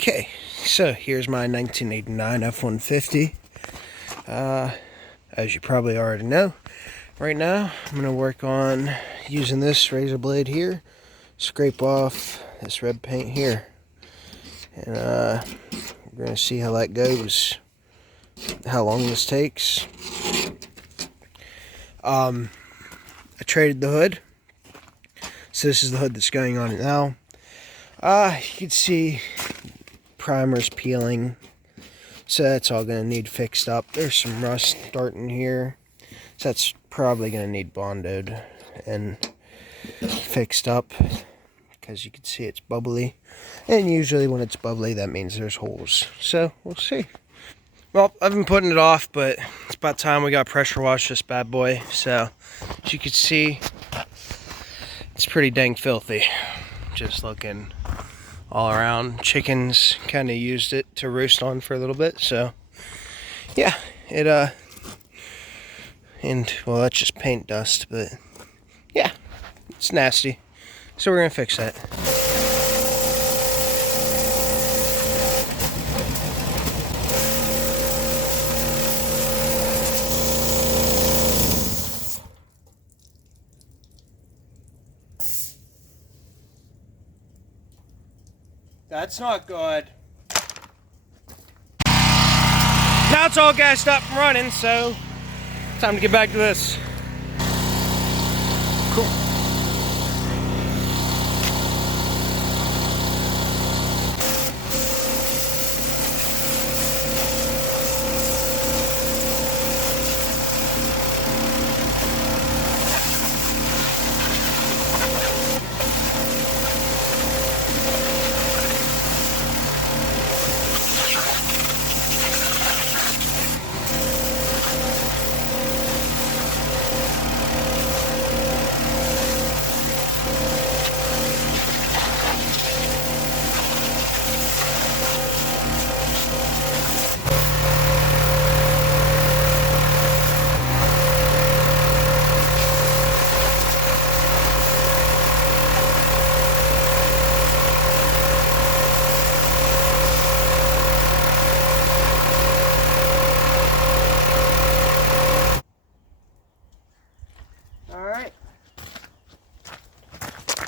Okay, so here's my 1989 F-150. As you probably already know, right now I'm going to work on using this razor blade here, scrape off this red paint here. And we're going to see how that goes, how long this takes. I traded the hood. So this is the hood that's going on it now. You can see primer's peeling, so that's all going to need fixed up. There's some rust starting here, so that's probably going to need bonded and fixed up, because you can see it's bubbly, and usually when it's bubbly that means there's holes, so we'll see. Well, I've been putting it off, but it's about time we got pressure washed this bad boy. So as you can see, it's pretty dang filthy, just looking all around. Chickens kind of used it to roost on for a little bit, so yeah, it and well, that's just paint dust, but yeah, it's nasty, so we're gonna fix that. That's not good. Now it's all gassed up and running, so time to get back to this. Cool.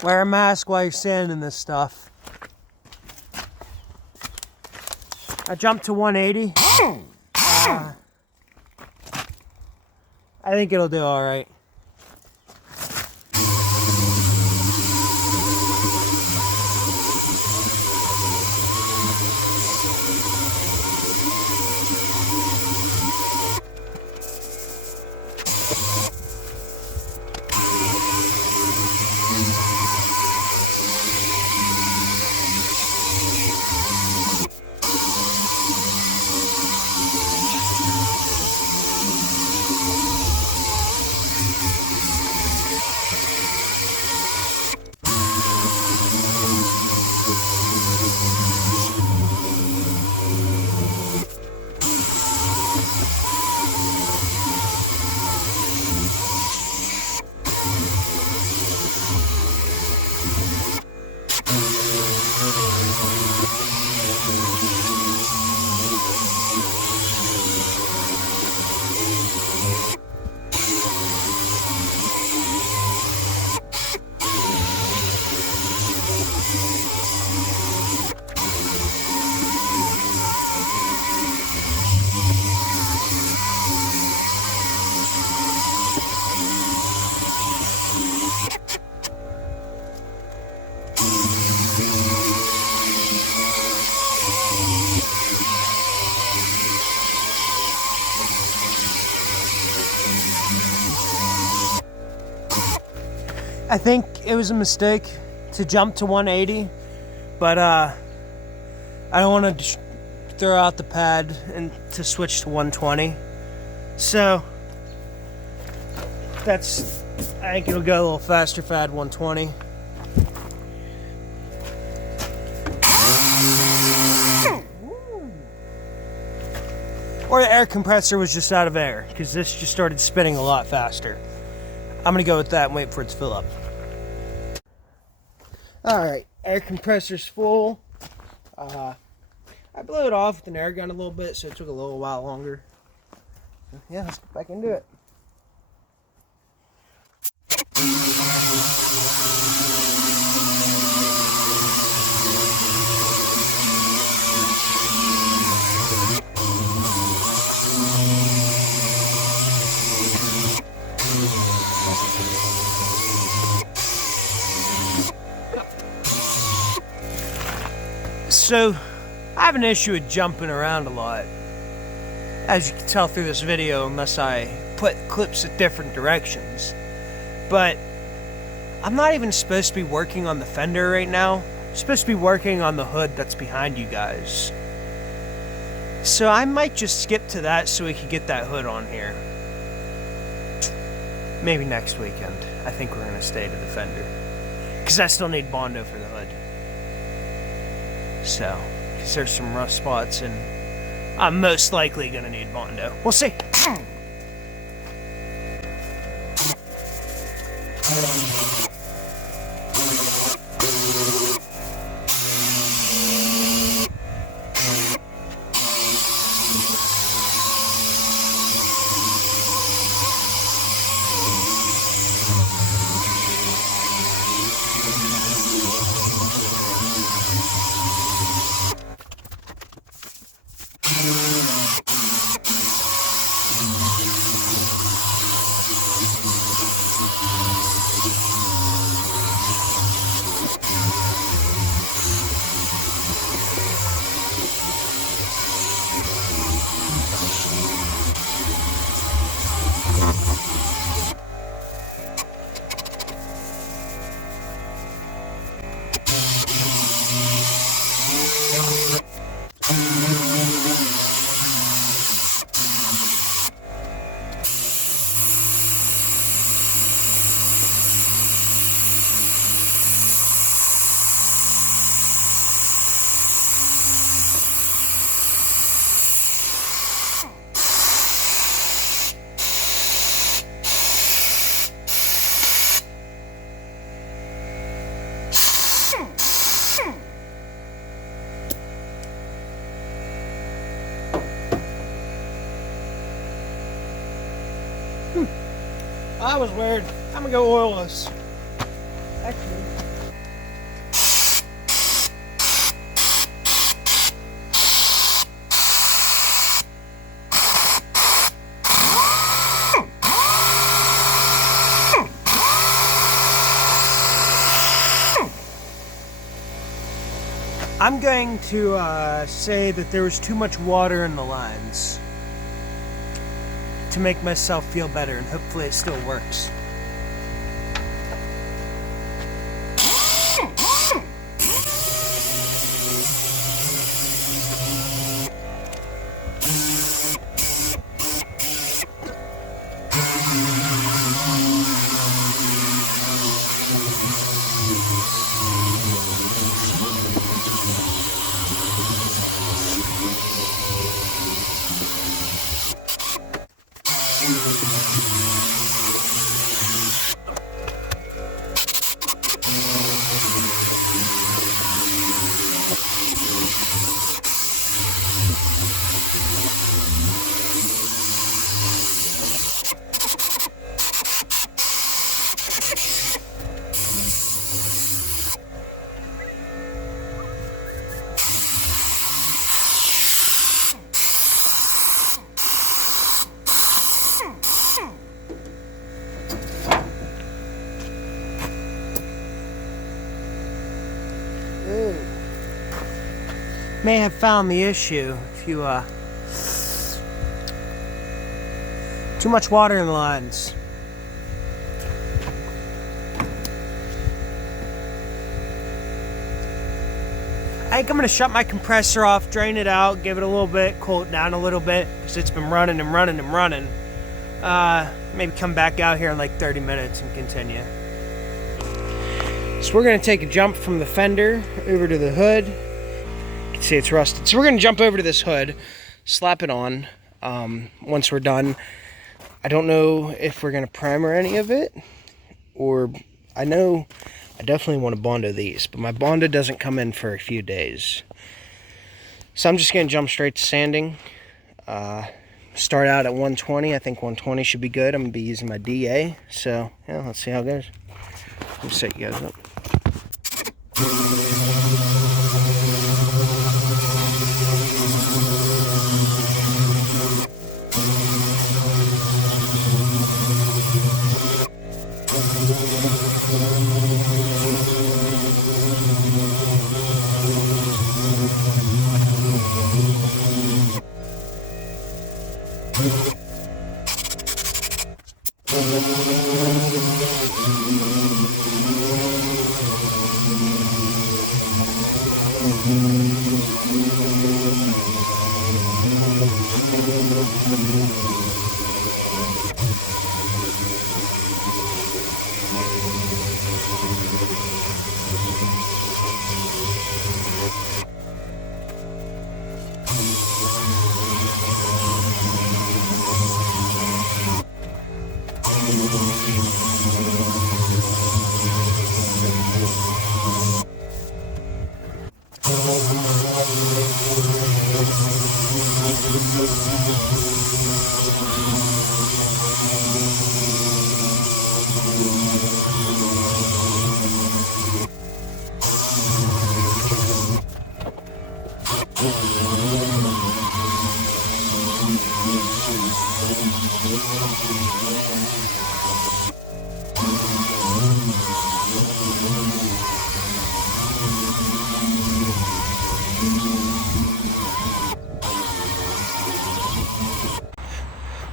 Wear a mask while you're sanding this stuff. I jumped to 180. I think it'll do all right. I think it was a mistake to jump to 180, but I don't want to throw out the pad and to switch to 120. So that's, I think it'll go a little faster if I had 120. Or the air compressor was just out of air, because this just started spinning a lot faster. I'm gonna go with that and wait for it to fill up. Alright, air compressor's full. I blew it off with an air gun a little bit, so it took a little while longer. So, yeah, let's get back into it. So, I have an issue with jumping around a lot, as you can tell through this video, unless I put clips at different directions. But I'm not even supposed to be working on the fender right now. I'm supposed to be working on the hood that's behind you guys. So I might just skip to that so we can get that hood on here. Maybe next weekend. I think we're going to stay to the fender, because I still need Bondo for the hood. So, because there's some rough spots, and I'm most likely going to need Bondo. We'll see. That was weird. I'm gonna go oilless. Actually. I'm going to say that there was too much water in the lines to make myself feel better, and hopefully it still works. May have found the issue if you too much water in the lines. I think I'm gonna shut my compressor off, drain it out, give it a little bit, cool it down a little bit, because it's been running and running and running. Maybe come back out here in like 30 minutes and continue. So we're gonna take a jump from the fender over to the hood. You can see it's rusted. So we're gonna jump over to this hood, slap it on. Once we're done, I don't know if we're gonna primer any of it, or I know I definitely want to Bondo these, but my Bondo doesn't come in for a few days. So I'm just going to jump straight to sanding. Start out at 120. I think 120 should be good. I'm going to be using my DA. So, yeah, let's see how it goes. Let me set you guys up.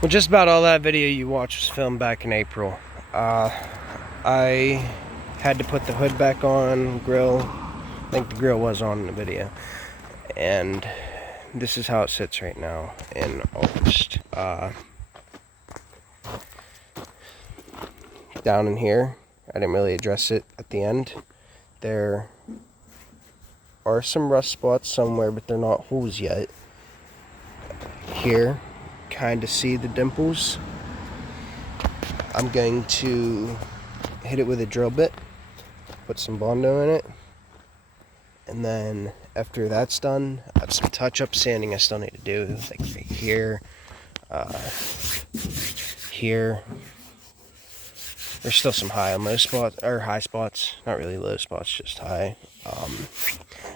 Well, just about all that video you watched was filmed back in April. I had to put the hood back on, grill. I think the grill was on in the video. And this is how it sits right now in August. Down in here, I didn't really address it at the end. There are some rust spots somewhere, but they're not holes yet. Here, kind of see the dimples. I'm going to hit it with a drill bit, put some Bondo in it, and then after that's done, I have some touch-up sanding I still need to do, like right here, here. There's still some high and low spots, or high spots, not really low spots, just high.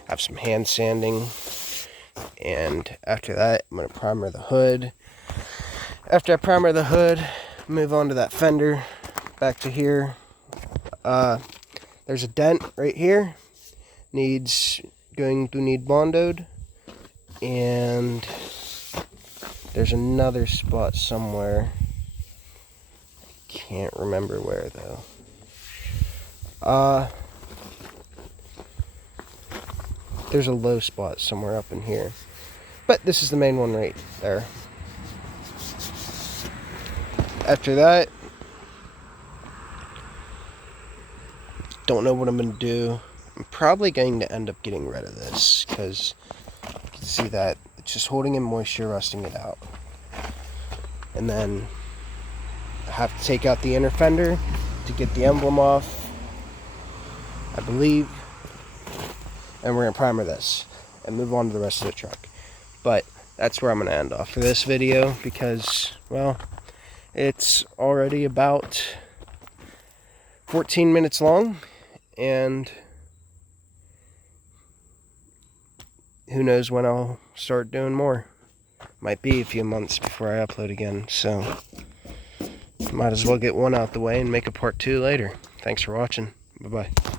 Have some hand sanding, and after that, I'm going to primer the hood. After I primer the hood, move on to that fender, back to here. There's a dent right here, going to need Bondoed, and there's another spot somewhere. Can't remember where though. There's a low spot somewhere up in here, but this is the main one right there. After that, don't know what I'm going to do. I'm probably going to end up getting rid of this because you can see that it's just holding in moisture, rusting it out. And then I have to take out the inner fender to get the emblem off, I believe. And we're going to primer this and move on to the rest of the truck. But that's where I'm going to end off for this video because, well, it's already about 14 minutes long, and who knows when I'll start doing more. Might be a few months before I upload again, so might as well get one out the way and make a part 2 later. Thanks for watching. Bye-bye.